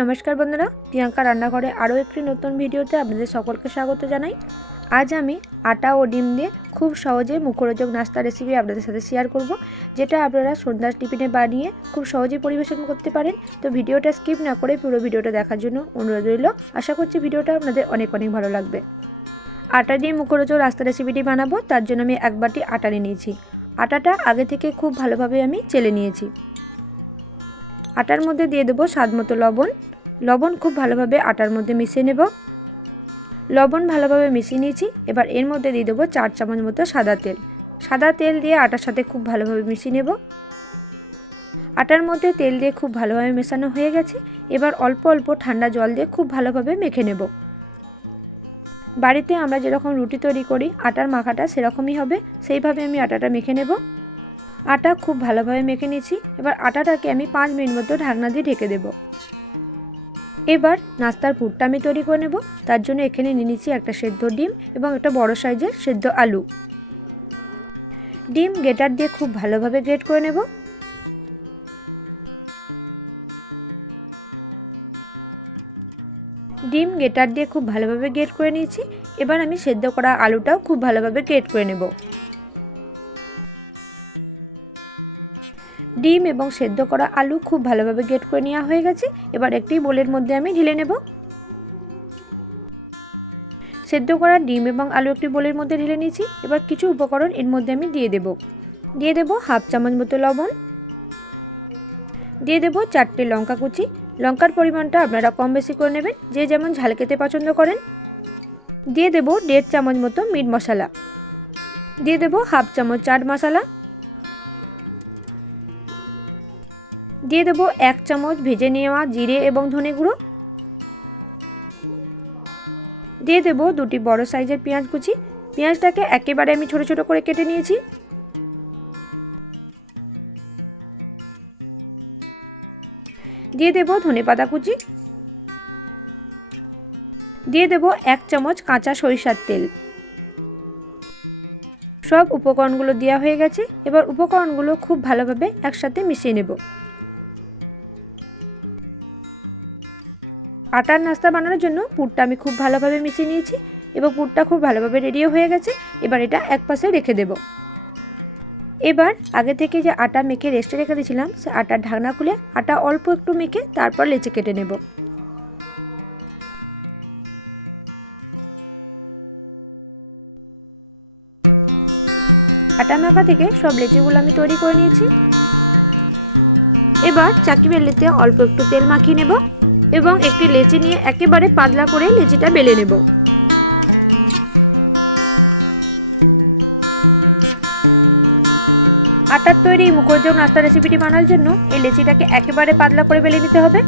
নমস্কার বন্ধুরা, প্রিয়াঙ্কা রান্নাঘরে আরও একটি নতুন ভিডিওতে আপনাদের সকলকে স্বাগত জানাই। আজ আমি আটা ও ডিম দিয়ে খুব সহজে মুখরোচক নাস্তা রেসিপি আপনাদের সাথে শেয়ার করব, যেটা আপনারা সন্ধ্যার টিফিনে বানিয়ে খুব সহজেই পরিবেশন করতে পারেন। তো ভিডিওটা স্কিপ না করে পুরো ভিডিওটা দেখার জন্য অনুরোধ রইল। আশা করছি ভিডিওটা আপনাদের অনেক অনেক ভালো লাগবে। আটা দিয়ে মুখরোচক রাস্তা রেসিপিটি বানাবো, তার জন্য আমি এক বাটি আটা নিয়ে নিয়েছি। আটাটা আগে থেকে খুব ভালোভাবে আমি চেলে নিয়েছি। আটার মধ্যে দিয়ে দেবো স্বাদ মতো লবণ। লবণ খুব ভালোভাবে আটার মধ্যে মিশিয়ে নেব। লবণ ভালোভাবে মিশিয়ে নিয়েছি। এবার এর মধ্যে দিয়ে দেবো চার চামচ মতো সাদা তেল। সাদা তেল দিয়ে আটার সাথে খুব ভালোভাবে মিশিয়ে নেব। আটার মধ্যে তেল দিয়ে খুব ভালোভাবে মেশানো হয়ে গেছে। এবার অল্প অল্প ঠান্ডা জল দিয়ে খুব ভালোভাবে মেখে নেব। বাড়িতে আমরা যেরকম রুটি তৈরি করি, আটার মাখাটা সেরকমই হবে। সেইভাবে আমি আটাটা মেখে নেব। আটা খুব ভালোভাবে মেখে নিয়েছি। এবার আটাটাকে আমি পাঁচ মিনিট মতো ঢাকনা দিয়ে ঢেকে দেব। এবার নাস্তার পুরটা আমি তৈরি করে নেব। তার জন্য এখানে নিয়ে নিচ্ছি একটা সেদ্ধ ডিম এবং একটা বড় সাইজের সেদ্ধ আলু। ডিম গেটার দিয়ে খুব ভালোভাবে গ্রেট করে নেব। ডিম গেটার দিয়ে খুব ভালোভাবে গ্রেট করে নিয়েছি। এবার আমি সেদ্ধ করা আলুটাও খুব ভালোভাবে গ্রেট করে নেব। ডিম এবং সেদ্ধ করা আলু খুব ভালোভাবে গেট করে নেওয়া হয়ে গেছে। এবার একটি বোলের মধ্যে আমি ঢেলে নেব। সেদ্ধ করা ডিম এবং আলু একটি বোলের মধ্যে ঢেলে নিয়েছি। এবার কিছু উপকরণ এর মধ্যে আমি দিয়ে দেব। দিয়ে দেব হাফ চামচ মতো লবণ। দিয়ে দেব চারটে লঙ্কা কুচি। লঙ্কার পরিমাণটা আপনারা কম বেশি করে নেবেন। যে যেমন ঝাল খেতে পছন্দ করেন। দিয়ে দেব দেড় চামচ মতো মিট মশলা। দিয়ে দেব হাফ চামচ চাট মশলা। দিয়ে দেবো এক চামচ ভেজে নেওয়া জিরে এবং ধনে গুঁড়ো। দিয়ে দেবো দুটি বড় সাইজের পেঁয়াজ কুচি। পেঁয়াজটাকে একেবারে আমি ছোট ছোট করে কেটে নিয়েছি। দিয়ে দেবো ধনে পাতা কুচি। দিয়ে দেবো এক চামচ কাঁচা সরিষার তেল। সব উপকরণগুলো দেওয়া হয়ে গেছে। এবার উপকরণগুলো খুব ভালোভাবে একসাথে মিশিয়ে নেব। আটার নাস্তা বানানোর জন্য পুরটা আমি খুব ভালোভাবে মিশিয়ে নিয়েছি এবং পুরটা খুব ভালোভাবে রেডিও হয়ে গেছে। এবার এটা এক পাশে রেখে দেব। এবার আগে থেকে যে আটা মেখে রেস্টে রেখে দিয়েছিলাম, সে আটার ঢাকনা খুলে আটা অল্প একটু মেখে তারপর লেচে কেটে নেব। আটা মাখা থেকে সব লেচিগুলো আমি তৈরি করে নিয়েছি। এবার চাকি বেলিতে অল্প একটু তেল মাখিয়ে নেব। এবং একটি লেচি নিয়ে একেবারে পাতলা করে লেচিটা বেলে নেব। আটার তৈরি মুখরোচক নাস্তা রেসিপিটি বানার জন্য এই লেচিটাকে একেবারে পাতলা করে বেলে নিতে হবে।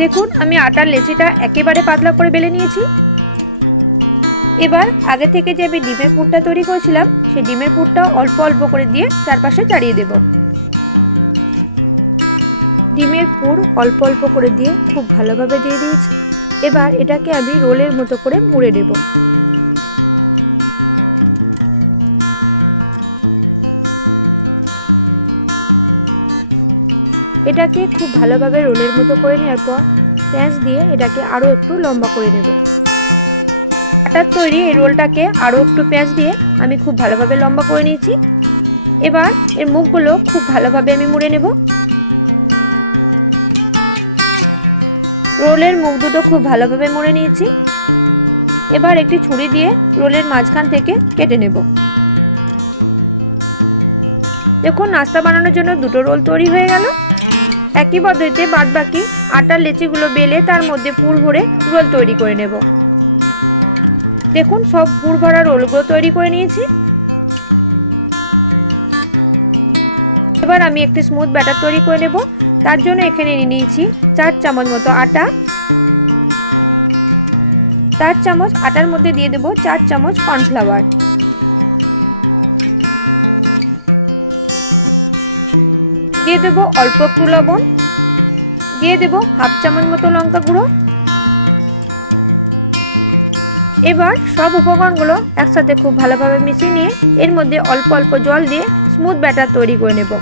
দেখুন, আমি আটার লেচিটা একেবারে পাতলা করে বেলে নিয়েছি। এবার আগে থেকে যে আমি ডিমের পুরটা তৈরি করেছিলাম, সেই ডিমের পুরটা অল্প অল্প করে দিয়ে চারপাশে চাড়িয়ে দেবো। ডিমের পুর অল্প অল্প করে দিয়ে খুব ভালোভাবে দিয়ে দিয়েছি। এবার এটাকে আমি রোলের মতো করে মুড়ে নেব। এটাকে খুব ভালোভাবে রোলের মতো করে নেওয়ার পর প্যাঁচ দিয়ে এটাকে আরও একটু লম্বা করে নেব। আটার তৈরি এই রোলটাকে আরও একটু পেঁয়াজ দিয়ে আমি খুব ভালোভাবে লম্বা করে নিয়েছি। এবার এর মুখগুলো খুব ভালোভাবে আমি মুড়ে নেব। রোলের মুখ দুটো খুব ভালোভাবে মুড়ে নিয়েছি। এবার একটি ছুরি দিয়ে রোলের মাঝখান থেকে কেটে নেব। দেখুন, নাস্তা বানানোর জন্য দুটো রোল তৈরি হয়ে গেল। একই পদ্ধতিতে বাদ বাকি আটার লেচিগুলো বেলে তার মধ্যে পুর ভরে রোল তৈরি করে নেব। দেখুন, সব পুর ভরা রোলগুলো তৈরি করে নিয়েছি। এবার আমি একটি স্মুথ ব্যাটার তৈরি করে নেব। তার জন্য এখানে নিয়ে নিয়েছি চার চামচ মতো আটা। চার চামচ আটার মধ্যে দিয়ে দেবো চার চামচ কর্নফ্লাওয়ার। দিয়ে দেবো অল্প একটু লবণ। দিয়ে দেবো হাফ চামচ মতো লঙ্কা গুঁড়ো। এবার সব উপকরণগুলো একসাথে খুব ভালোভাবে মিশিয়ে নিয়ে এর মধ্যে অল্প অল্প জল দিয়ে স্মুথ ব্যাটার তৈরি করে নেব।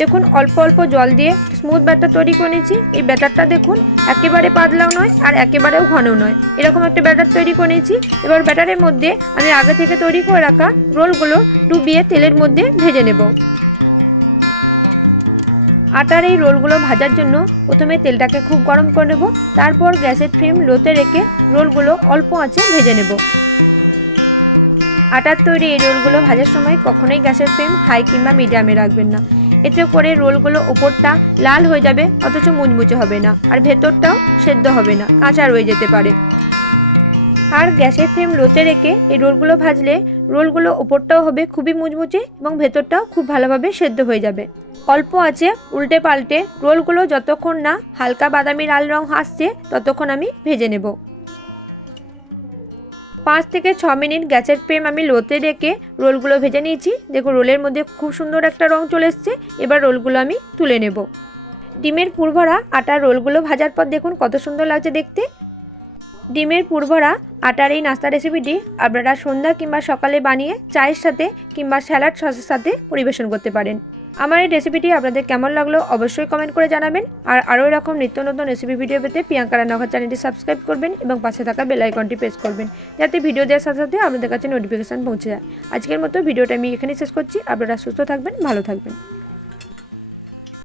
দেখুন, অল্প অল্প জল দিয়ে স্মুথ ব্যাটার তৈরি করে নিয়েছি। এই ব্যাটারটা দেখুন, একেবারে পাতলাও নয় আর একেবারেও ঘনও নয়। এরকম একটা ব্যাটার তৈরি করে নিয়েছি। এবার ব্যাটারের মধ্যে আমি আগে থেকে তৈরি করে রাখা রোলগুলো ডুবিয়ে তেলের মধ্যে ভেজে নেব। আটার এই রোলগুলো ভাজার জন্য প্রথমে তেলটাকে খুব গরম করে নেব। তারপর গ্যাসের ফ্লেম লোতে রেখে রোলগুলো অল্প আঁচে ভেজে নেব। আটার তৈরি এই রোলগুলো ভাজার সময় কখনোই গ্যাসের ফ্লেম হাই কিংবা মিডিয়ামে রাখবেন না। এতে করে রোলগুলো ওপরটা লাল হয়ে যাবে, অথচ মুচমুচে হবে না। আর ভেতরটাও সেদ্ধ হবে না, কাঁচা রয়ে যেতে পারে। আর গ্যাসের ফ্লেম লোতে রেখে এই রোলগুলো ভাজলে রোলগুলো ওপরটাও হবে খুবই মুচমুচে এবং ভেতরটাও খুব ভালোভাবে সেদ্ধ হয়ে যাবে। অল্প আছে, উল্টে পাল্টে রোলগুলো যতক্ষণ না হালকা বাদামি লাল রং আসছে, ততক্ষণ আমি ভেজে নেব। পাঁচ থেকে ছ মিনিট গ্যাসের ফ্লেম আমি লোতে রেখে রোলগুলো ভেজে নিয়েছি। দেখো রোলের মধ্যে খুব সুন্দর একটা রং চলে এসছে। এবার রোলগুলো আমি তুলে নেব। ডিমের পুরভরা আটার রোলগুলো ভাজার পর দেখুন কত সুন্দর লাগছে দেখতে। ডিমের পুরভরা আটার এই নাস্তা রেসিপিটি আপনারা সন্ধ্যা কিংবা সকালে বানিয়ে চায়ের সাথে কিংবা স্যালাড সসের সাথে পরিবেশন করতে পারেন। আমার এই রেসিপিটি আপনাদের কেমন লাগল অবশ্যই কমেন্ট করে জানাবেন। আর আরও এরকম নিত্য নতুন রেসিপি ভিডিও পেতে প্রিয়াঙ্কা রান্নাঘর চ্যানেলটি সাবস্ক্রাইব করবেন এবং পাশে থাকা বেল আইকনটি প্রেস করবেন, যাতে ভিডিও দেওয়ার সাথে সাথে আপনাদের কাছে নোটিফিকেশান পৌঁছে যায়। আজকের মতো ভিডিওটা আমি এখানেই শেষ করছি। আপনারা সুস্থ থাকবেন, ভালো থাকবেন।